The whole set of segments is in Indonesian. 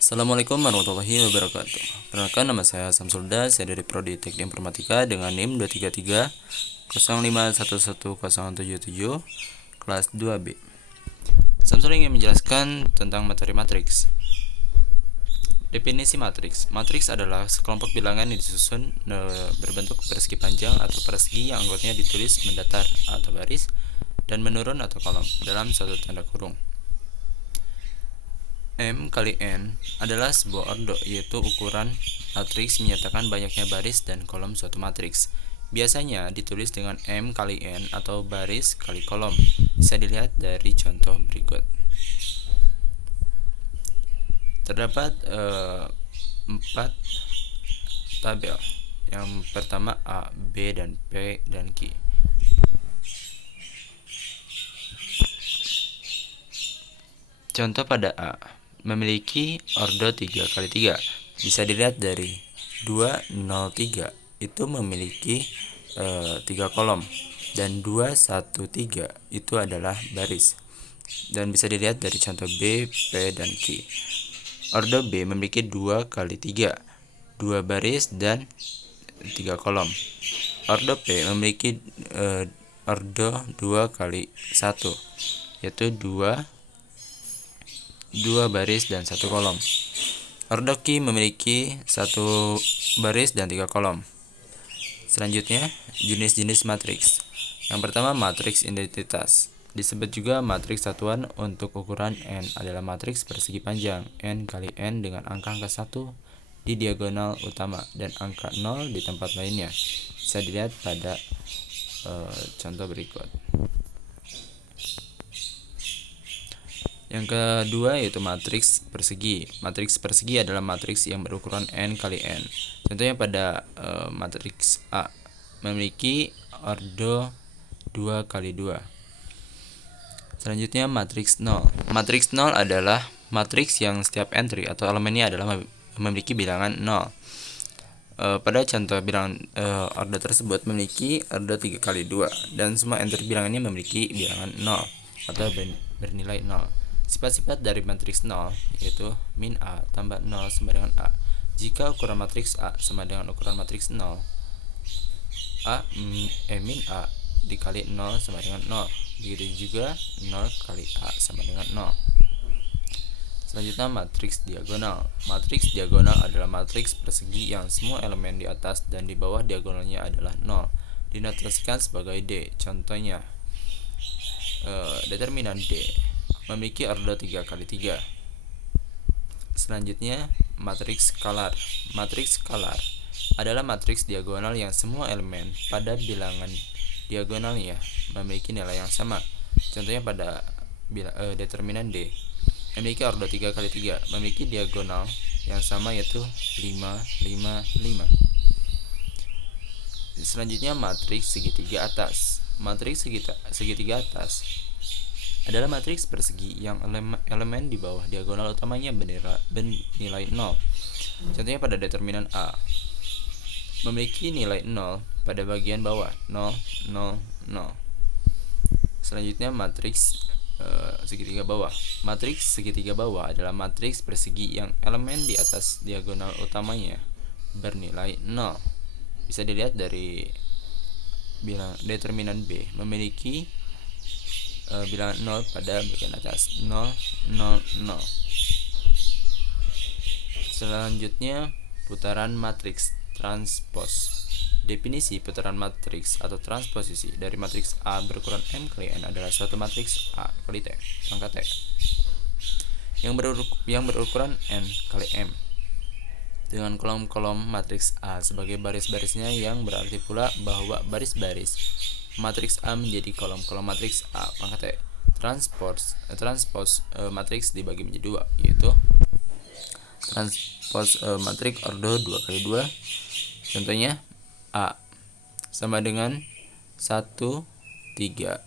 Assalamualaikum warahmatullahi wabarakatuh. Perkenalkan, nama saya Samsulda, saya dari Prodi Teknik Informatika dengan NIM 233 kelas 2B. Samsul ingin menjelaskan tentang materi matriks. Definisi matriks. Matriks adalah sekelompok bilangan yang disusun berbentuk persegi panjang atau persegi yang anggotanya ditulis mendatar atau baris dan menurun atau kolom dalam satu tanda kurung. M kali N adalah sebuah ordo, yaitu ukuran matriks menyatakan banyaknya baris dan kolom suatu matriks. Biasanya ditulis dengan M kali N atau baris kali kolom. Bisa dilihat dari contoh berikut. Terdapat 4 tabel. Yang pertama A, B, dan P, dan Q. Contoh pada A, memiliki ordo 3 kali 3. Bisa dilihat dari 203 itu memiliki 3 kolom, dan 213 itu adalah baris. Dan bisa dilihat dari contoh B, P, dan Q. Ordo B memiliki 2 kali 3, 2 baris dan 3 kolom. Ordo P memiliki ordo 2 kali 1, yaitu 2 baris dan 1 kolom. Ordo Q memiliki 1 baris dan 3 kolom. Selanjutnya, jenis-jenis matriks. Yang pertama, matriks identitas. Disebut juga matriks satuan untuk ukuran N adalah matriks persegi panjang N kali N dengan angka 1 di diagonal utama dan angka 0 di tempat lainnya. Bisa dilihat pada contoh berikut. Yang kedua yaitu matriks persegi. Matriks persegi adalah matriks yang berukuran N kali N. Contohnya pada matriks A memiliki ordo 2 kali 2. Selanjutnya matriks 0. Matriks 0 adalah matriks yang setiap entry atau elemennya adalah memiliki bilangan 0. Pada contoh bilangan ordo tersebut memiliki ordo 3 kali 2 dan semua entry bilangannya memiliki bilangan 0 atau bernilai 0. Sifat-sifat dari matriks 0 yaitu min A tambah 0 sama dengan A. Jika ukuran matriks A sama dengan ukuran matriks 0, min A dikali 0 sama dengan 0. Begitu juga 0 kali A sama dengan 0. Selanjutnya matriks diagonal. Matriks diagonal adalah matriks persegi yang semua elemen di atas dan di bawah diagonalnya adalah 0. Dinotasikan sebagai D. Contohnya, determinan D memiliki ordo 3 kali 3. Selanjutnya, matriks skalar. Matriks skalar adalah matriks diagonal yang semua elemen pada bilangan diagonalnya memiliki nilai yang sama. Contohnya pada determinan D memiliki ordo 3 kali 3, memiliki diagonal yang sama yaitu 5, 5, 5. Selanjutnya matriks segitiga atas. Matriks segitiga atas adalah matriks persegi yang elemen di bawah diagonal utamanya bernilai 0. Contohnya pada determinan A memiliki nilai 0 pada bagian bawah 0, 0, 0. Selanjutnya matriks segitiga bawah. Matriks segitiga bawah adalah matriks persegi yang elemen di atas diagonal utamanya bernilai 0. Bisa dilihat dari determinan B memiliki bilangan 0 pada bagian atas 0, 0, 0. Selanjutnya putaran matriks transpos. Definisi putaran matriks atau transposisi dari matriks A berukuran M kali N adalah suatu matriks A kali T pangkat T yang berukuran N kali M dengan kolom-kolom matriks A sebagai baris-barisnya, yang berarti pula bahwa baris-baris matriks A menjadi kolom-kolom matriks A pangkat T. Transpos matriks dibagi menjadi dua, yaitu transpos matriks ordo 2 kali 2. Contohnya A sama dengan 1, 3,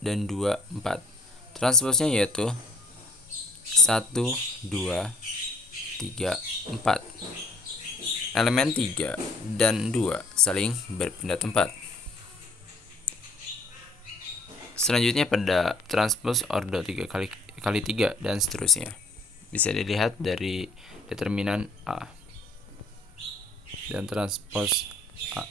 dan 2, 4. Transposnya yaitu 1, 2, 3, 4. Elemen 3 dan 2 saling berpindah tempat. Selanjutnya pada transpos ordo 3 kali 3 dan seterusnya. bisa dilihat dari determinan A dan transpos A.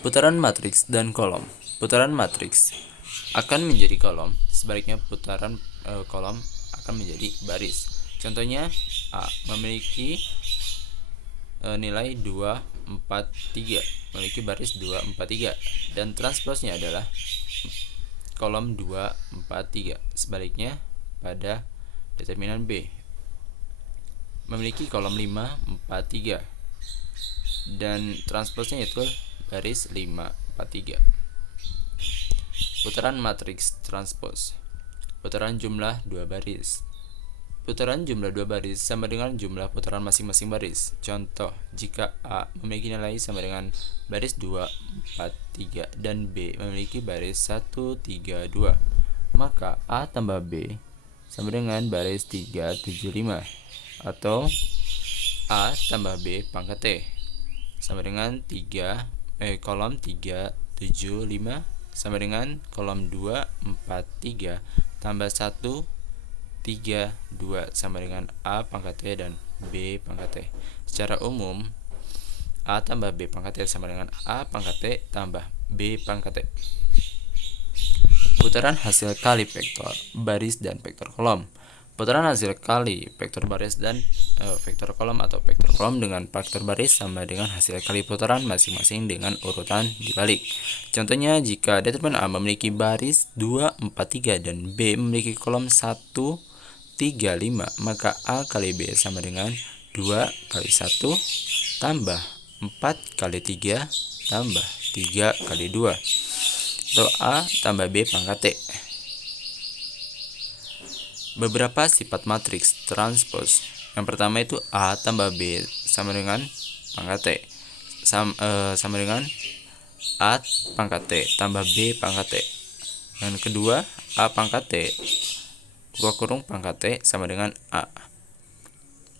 Putaran matriks dan kolom. Putaran matriks akan menjadi kolom, sebaliknya putaran kolom akan menjadi baris. Contohnya A memiliki nilai 2, 4, 3, memiliki baris 2, 4, 3, dan transposnya adalah kolom 2, 4, 3. Sebaliknya pada determinan B memiliki kolom 5, 4, 3, dan transposnya itu baris 5, 4, 3. Putaran matriks transpos. Putaran jumlah 2 baris. Putaran jumlah 2 baris sama dengan jumlah putaran masing-masing baris. Contoh, jika A memiliki nilai sama dengan baris 2, 4, 3, dan B memiliki baris 1, 3, 2, maka A tambah B sama dengan baris 3, 7, 5, atau A tambah B pangkat T sama dengan kolom 3, 7, 5 sama dengan kolom 2, 4, 3 tambah 1, 3, 2 sama dengan A pangkat T dan B pangkat T. Secara umum, A tambah B pangkat T sama dengan A pangkat T tambah B pangkat T. Putaran hasil kali vektor baris dan vektor kolom. Putaran hasil kali vektor baris dan vektor kolom atau vektor kolom dengan vektor baris sama dengan hasil kali putaran masing-masing dengan urutan dibalik. Contohnya, jika determinan A memiliki baris 2, 4, 3 dan B memiliki kolom 1, 3, 5, maka A kali B sama dengan 2 kali 1 tambah 4 kali 3 tambah 3 kali 2, atau A tambah B pangkat T. Beberapa sifat matriks transpos. Yang pertama itu A tambah B sama dengan pangkat T sama dengan A pangkat T tambah B pangkat T. Yang kedua, A pangkat T pangkat T sama dengan A.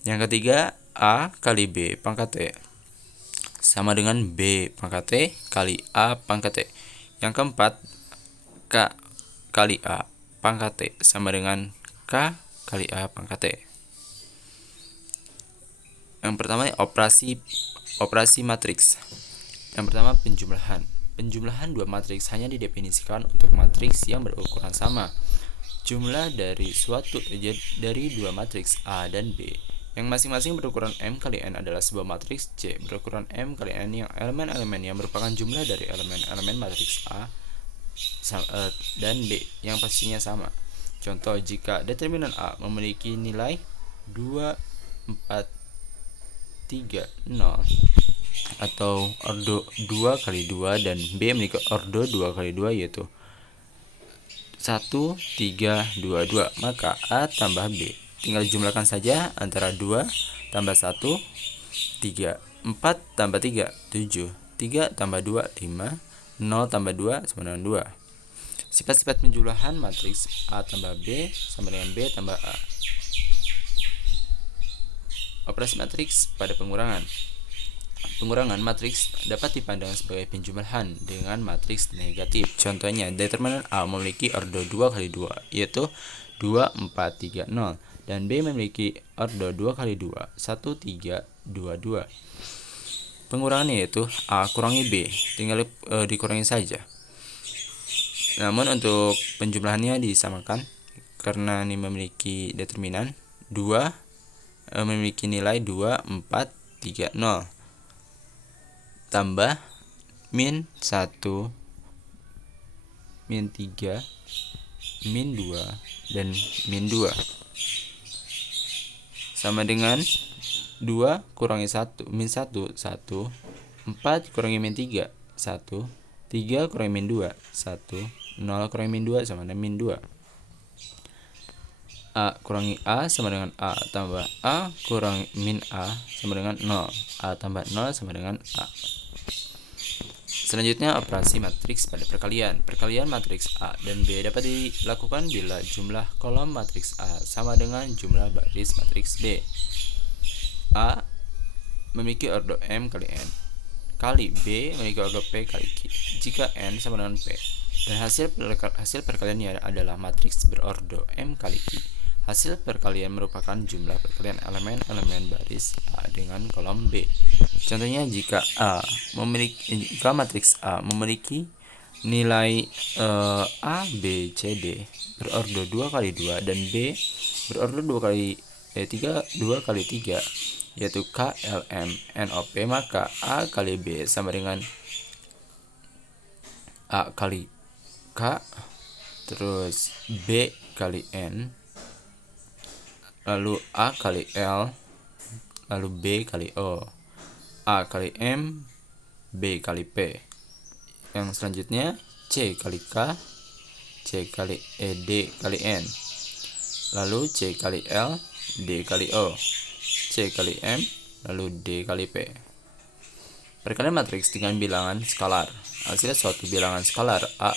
Yang ketiga, A kali B pangkat T sama dengan B pangkat T kali A pangkat T. Yang keempat, K kali A pangkat T sama dengan K kali A pangkat T. Yang pertama, operasi matriks. Yang pertama, penjumlahan. Penjumlahan dua matriks hanya didefinisikan untuk matriks yang berukuran sama. Jumlah dari dua matriks A dan B yang masing-masing berukuran M kali N adalah sebuah matriks C berukuran M kali N yang elemen-elemen yang merupakan jumlah dari elemen-elemen matriks A dan B yang pastinya sama. Contoh, jika determinan A memiliki nilai 2, 4, 3, 0 atau ordo 2 kali 2 dan B memiliki ordo 2 kali 2 yaitu 1, 3, 2, 2, maka A tambah B tinggal jumlahkan saja antara 2 tambah 1, 3, 4 tambah 3, 7, 3 tambah 2, 5, 0 tambah 2 sama dengan 2. Sifat-sifat penjumlahan matriks A tambah B sama dengan B tambah A. Operasi matriks pada pengurangan. Pengurangan matriks dapat dipandang sebagai penjumlahan dengan matriks negatif. Contohnya, determinan A memiliki ordo 2 kali 2 yaitu 2, 4, 3, 0 dan B memiliki ordo 2 kali 2 1, 3, 2, 2. Pengurangannya yaitu A kurangi B, tinggal dikurangi saja. Namun untuk penjumlahannya disamakan karena ini memiliki determinan 2 memiliki nilai 2, 4, 3, 0 tambah min 1, min 3, min 2 dan min 2 sama dengan 2 kurangi 1 min 1, 1, 4 kurangi min 3, 1, 3 kurangi min 2, 1, 0 kurangi min 2 sama dengan min 2. A kurangi A sama dengan A tambah A kurangi min A sama dengan 0. A tambah 0 sama dengan A. Selanjutnya, operasi matriks pada perkalian. Perkalian matriks A dan B dapat dilakukan bila jumlah kolom matriks A sama dengan jumlah baris matriks B. A memiliki ordo M kali N kali B memiliki ordo P kali Q jika N sama dengan P. Dan hasil perkaliannya adalah matriks berordo M kali Q. Hasil perkalian merupakan jumlah perkalian elemen-elemen baris A dengan kolom B. Contohnya jika matriks A memiliki nilai A, B, C, D berordo 2 kali 2 dan B berordo 2 kali 3 yaitu K, L, M, N, O, P, maka A kali B sama dengan A kali K terus B kali N lalu A kali L lalu B kali O, A kali M, B kali P. Yang selanjutnya C kali K, C kali D kali N, lalu C kali L, D kali O, C kali M, lalu D kali P. Perkalian matriks dengan bilangan skalar. Hasil suatu bilangan skalar A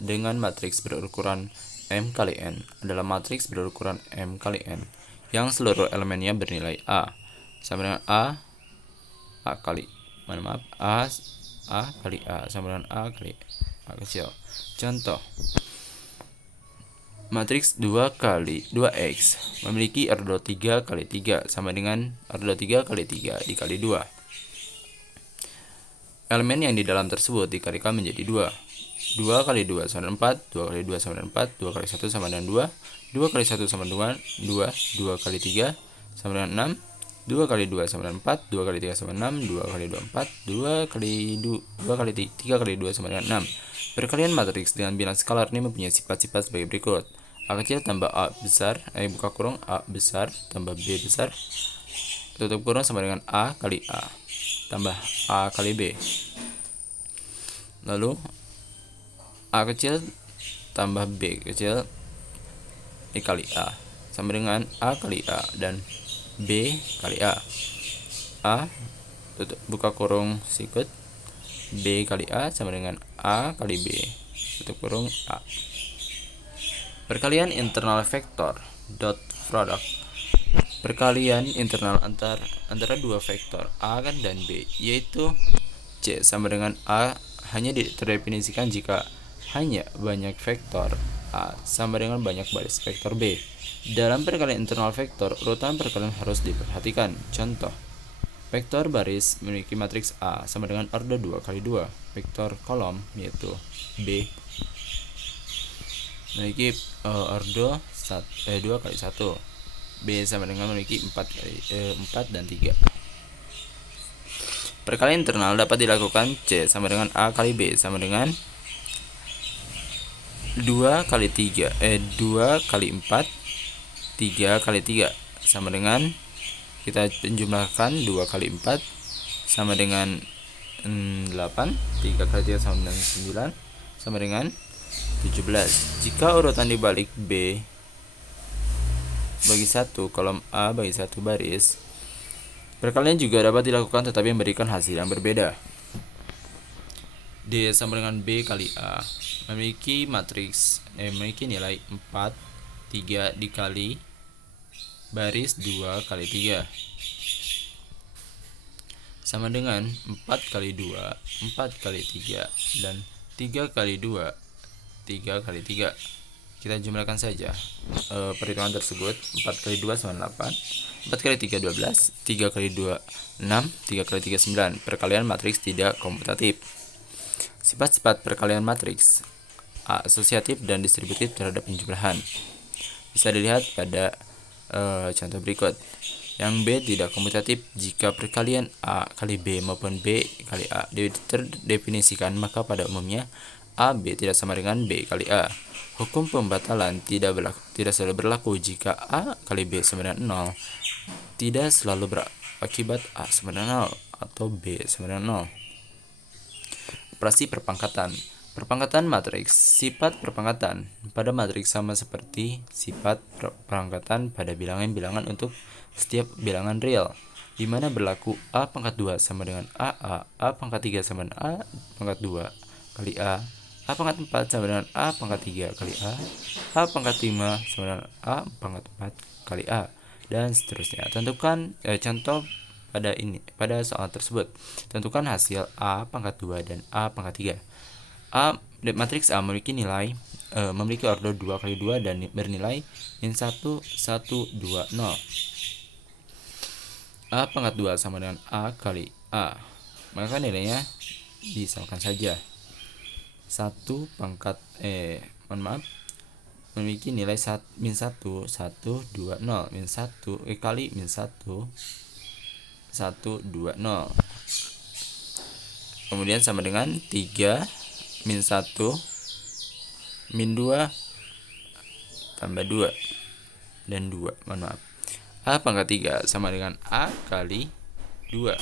dengan matriks berukuran M kali N adalah matriks berukuran M kali N yang seluruh elemennya bernilai A sama dengan A kali A sama dengan A kali A kecil. Contoh, matriks 2 kali 2x memiliki ordo 3 kali 3 sama dengan ordo 3 kali 3 dikali 2. Elemen yang di dalam tersebut dikalikan menjadi 2. 2 kali 2 sama dengan 4, 2 kali 2 sama dengan 4, 2 kali 1 sama dengan 2, 2 kali 1 sama dengan 2, 2 kali 3 sama dengan 6, 2 kali 2 sama dengan 4, 2 kali 3 sama 6, 2 kali 2 4, 2 kali 3 kali 2 sama dengan 6. Perkalian matriks dengan bilangan skalar ini mempunyai sifat-sifat sebagai berikut. A kecil tambah A besar, buka kurung A besar tambah B besar, tutup kurung sama dengan A kali A tambah A kali B. Lalu A kecil tambah B kecil kali A sama dengan A kali A dan B kali A. A tutup buka kurung sikut B kali A sama dengan A kali B tutup kurung A. Perkalian internal vektor dot product. Perkalian internal antara dua vektor A dan B yaitu C sama dengan A hanya terdefinisikan jika hanya banyak vektor A sama dengan banyak baris vektor B. Dalam perkalian internal vektor, urutan perkalian harus diperhatikan. Contoh, vektor baris memiliki matriks A sama dengan ordo 2 kali 2. Vektor kolom yaitu B memiliki ordo 2 kali 1. B sama dengan memiliki 4 dan 3. Perkalian internal dapat dilakukan C sama dengan A kali B sama dengan 2 kali 3 2 kali 4 3 kali 3 sama dengan kita penjumlahkan 2 kali 4 sama dengan 8, 3 kali 3 sama dengan 9 sama dengan 17. Jika urutan dibalik B bagi 1 kolom A bagi 1 baris, perkalian juga dapat dilakukan tetapi memberikan hasil yang berbeda. D sama dengan B kali A memiliki memiliki nilai 4, 3 dikali baris 2 kali 3 sama dengan 4 kali 2, 4 kali 3 dan 3 kali 2, 3 kali 3. Kita jumlahkan saja perhitungan tersebut. 4 kali 2 sama 8, 4 kali 3 12, 3 kali 2 6, 3 kali 3 9. Perkalian matriks tidak komutatif. Sifat-sifat perkalian matriks A asosiatif dan distributif terhadap penjumlahan bisa dilihat pada contoh berikut. Yang B tidak komutatif jika perkalian A kali B maupun B kali A terdefinisikan, maka pada umumnya A B tidak sama dengan B kali A. Hukum pembatalan tidak selalu berlaku jika A kali B sama dengan 0. Tidak selalu berakibat A sama dengan 0 atau B sama dengan 0. Operasi perpangkatan. Perpangkatan matriks. Sifat perpangkatan pada matriks sama seperti sifat perpangkatan pada bilangan-bilangan untuk setiap bilangan real, di mana berlaku A pangkat 2 sama dengan A pangkat 3 sama dengan A pangkat 2 kali A pangkat 4 sama dengan A pangkat 3 kali A pangkat 5 sama dengan A pangkat 4 kali A, dan seterusnya. Tentukan contoh pada soal tersebut. Tentukan hasil A pangkat 2 dan A pangkat 3. A matriks A memiliki ordo 2 kali 2 dan bernilai min 1, 1, 2, 0. A pangkat 2 sama dengan A kali A. Maka nilainya disamakan saja. 1 pangkat memiliki nilai min 1, 1, 2, 0. Min 1 kali min 1, 1, 2, 0. Kemudian sama dengan 3 min 1 min 2 tambah 2 dan 2. A pangkat 3 sama dengan A kali 2.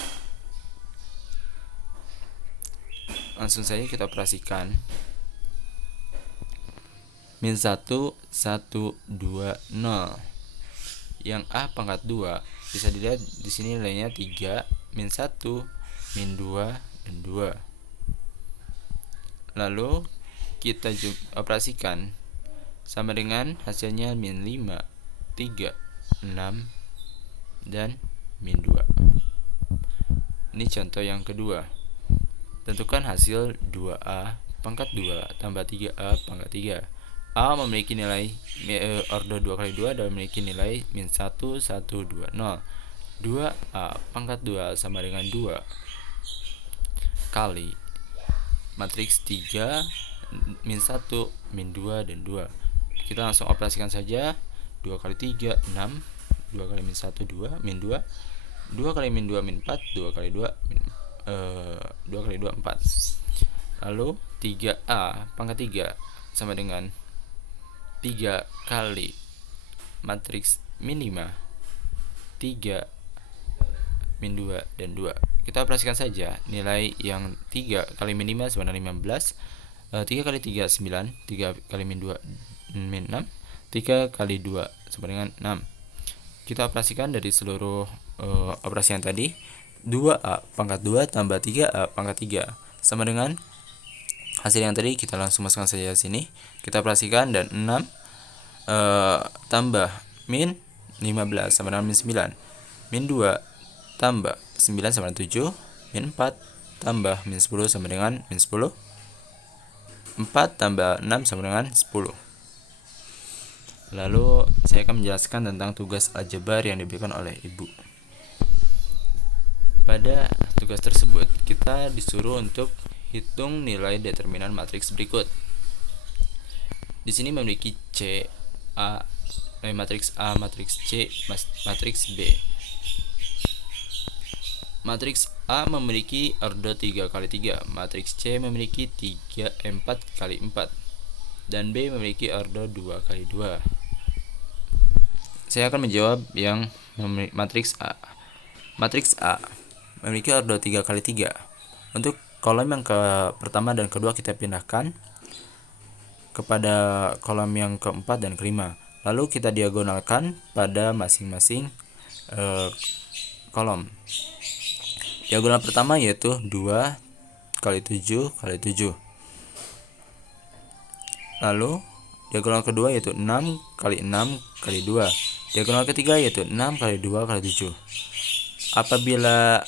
Langsung saja kita operasikan. Min 1, 1, 2, 0. Yang A pangkat 2 bisa dilihat di sini nilainya 3, min 1, min 2 dan 2. Lalu kita operasikan sama dengan hasilnya min 5, 3, 6 dan min 2. Ini contoh yang kedua. Tentukan hasil 2A pangkat 2 tambah 3A pangkat 3. A memiliki nilai ordo 2 kali 2 dan memiliki nilai min 1, 1, 2, 0. 2A pangkat 2 sama dengan 2 kali matriks 3 min 1, min 2 dan 2. Kita langsung operasikan saja. 2 kali 3 6, 2 kali min 1 2, min 2, 2 kali min 2 min 4, 2 kali 2 2 kali 2 4. Lalu 3A pangkat 3 sama dengan 3 kali matriks min 5, 3 min 2 dan 2. Kita operasikan saja. Nilai yang 3 kali min 5 sama dengan 15. 3 kali 3 9, 3 kali min 2 min 6, 3 kali 2 sama dengan 6. Kita operasikan dari seluruh operasi yang tadi. 2A pangkat 2 tambah 3A pangkat 3 sama dengan hasil yang tadi. Kita langsung masukkan saja sini. Kita operasikan dan 6 tambah min 15 sama dengan min 9. Min 2 tambah 9 sama dengan 7. Min 4 tambah min 10 sama dengan min 10. 4 tambah 6 sama dengan 10. Lalu saya akan menjelaskan tentang tugas aljabar yang diberikan oleh ibu. Pada tugas tersebut kita disuruh untuk hitung nilai determinan matriks berikut. Di sini memiliki matriks A, matriks C, matriks B. Matriks A memiliki ordo 3 kali 3, matriks C memiliki 4 kali 4, dan B memiliki ordo 2 kali 2. Saya akan menjawab yang matriks A. Matriks A memiliki ordo 3 kali 3. Untuk kolom yang pertama dan kedua kita pindahkan kepada kolom yang keempat dan kelima. Lalu kita diagonalkan pada masing-masing kolom. Diagonal pertama yaitu 2 kali 7 kali 7. Lalu diagonal kedua yaitu 6 kali 6 kali 2. Diagonal ketiga yaitu 6 kali 2 kali 7. Apabila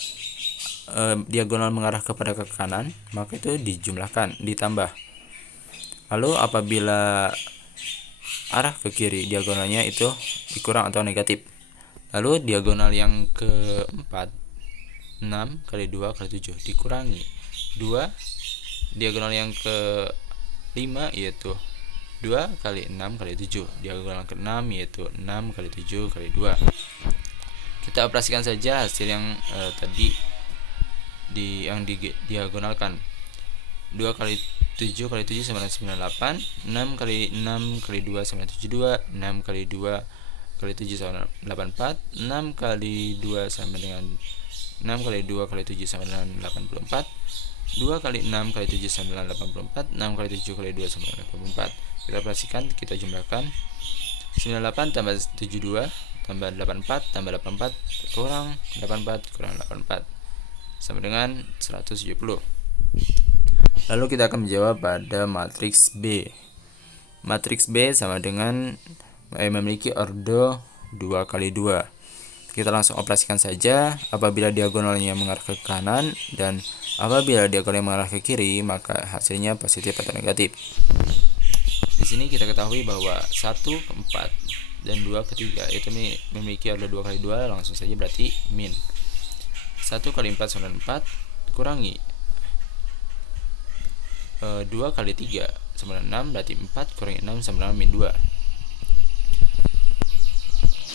diagonal mengarah kepada ke kanan, maka itu dijumlahkan, ditambah. Lalu apabila arah ke kiri, diagonalnya itu dikurang atau negatif. Lalu diagonal yang keempat, 6 kali 2 kali 7 dikurangi 2. Diagonal yang ke-5 yaitu 2 kali 6 kali 7. Diagonal ke-6 yaitu 6 kali 7 kali 2. Kita operasikan saja hasil yang tadi yang diagonalkan. 2 kali 7 kali 7 sama dengan 98. 6 kali 6 kali 2 sama dengan 72. 6 kali 2 kali 7 sama dengan 84. 6 kali 2 sama dengan 6 kali 2 kali 7 sama dengan 84. 2 kali 6 kali 7 sama dengan 84. 6 kali 7 kali 2 sama dengan 84. Kita operasikan, kita jumlahkan. 98 tambah 72 tambah 84 tambah 84 kurang 84 kurang 84 sama dengan 170. Lalu kita akan menjawab pada matriks B. Matriks B sama dengan memiliki ordo 2 kali 2. Kita langsung operasikan saja. Apabila diagonalnya mengarah ke kanan dan apabila diagonalnya mengarah ke kiri, maka hasilnya positif atau negatif. Di sini kita ketahui bahwa 1 ke 4 dan 2 ke 3 itu memiliki order 2 kali 2, langsung saja berarti min. 1 kali 4 sama 4, kurangi 2 kali 3 sama 6, berarti 4 kurangi 6 sama min 2.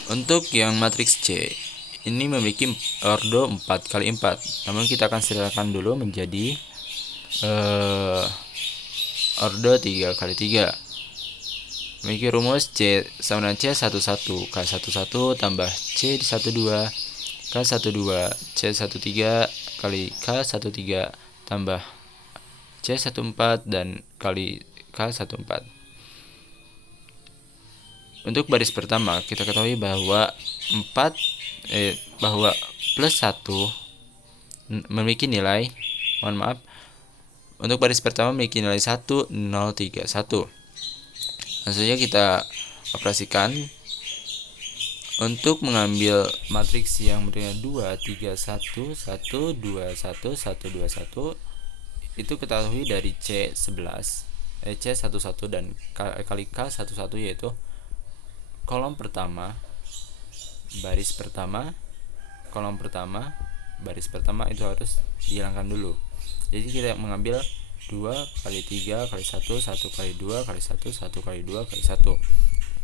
Untuk yang matriks C ini memiliki ordo 4 kali 4, namun kita akan sederhanakan dulu menjadi ordo 3 kali 3. Memiliki rumus C sama dengan C11 K11 tambah C12 K12 C13 kali K13 tambah C14 dan kali K14. Untuk baris pertama kita ketahui bahwa bahwa plus 1 memiliki nilai, untuk baris pertama memiliki nilai 1, 0, 3, 1. Langsung saja kita operasikan. Untuk mengambil matriks yang bernilai 2, 3, 1, 1, 2, 1, 1, 2, 1, itu ketahui dari C11 dan kali K11, yaitu kolom pertama, baris pertama, kolom pertama, baris pertama itu harus dihilangkan dulu. Jadi kita mengambil 2 kali 3 kali 1, 1 kali 2 kali 1, 1 kali 2 kali 1,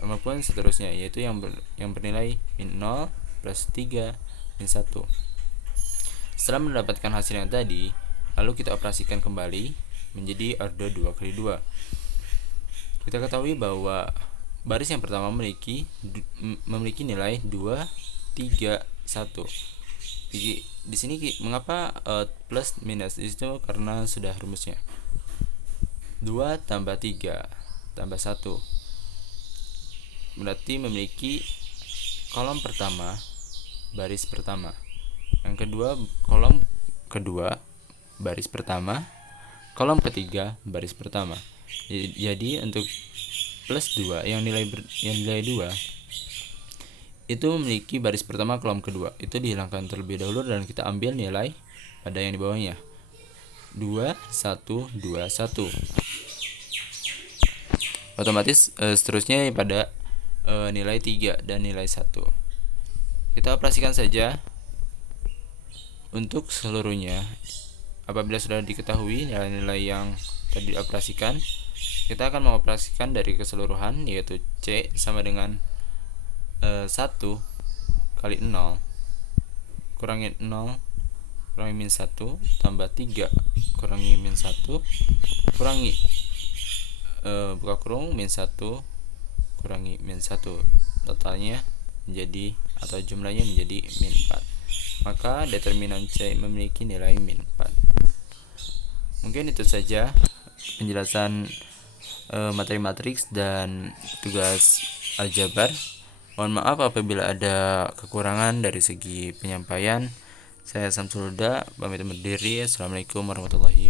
maupun seterusnya, yaitu yang bernilai min 0 plus 3 min 1. Setelah mendapatkan hasil yang tadi, lalu kita operasikan kembali menjadi order 2 kali 2. Kita ketahui bahwa baris yang pertama memiliki nilai 2, 3, 1. Di sini mengapa plus minus? Itu karena sudah rumusnya. 2 tambah 3 tambah 1 berarti memiliki kolom pertama, baris pertama. Yang kedua, kolom kedua, baris pertama. Kolom ketiga, baris pertama. Jadi untuk plus 2 yang nilai 2 itu memiliki baris pertama, kolom kedua. Itu dihilangkan terlebih dahulu dan kita ambil nilai pada yang di bawahnya. 2, 1, 2, 1. Otomatis seterusnya pada nilai 3 dan nilai 1. Kita operasikan saja untuk seluruhnya. Apabila sudah diketahui nilai-nilai yang tadi dioperasikan, kita akan mengoperasikan dari keseluruhan, yaitu C sama dengan 1 kali 0 kurangi 0 kurangi min 1 tambah 3 kurangi min 1 kurangi buka kurung min 1 kurangi min 1, totalnya menjadi atau jumlahnya menjadi min 4. Maka determinan C memiliki nilai min 4. Mungkin itu saja penjelasan materi matriks dan tugas aljabar. Mohon maaf apabila ada kekurangan dari segi penyampaian. Saya Samsul Huda, pamit undur diri. Assalamualaikum warahmatullahi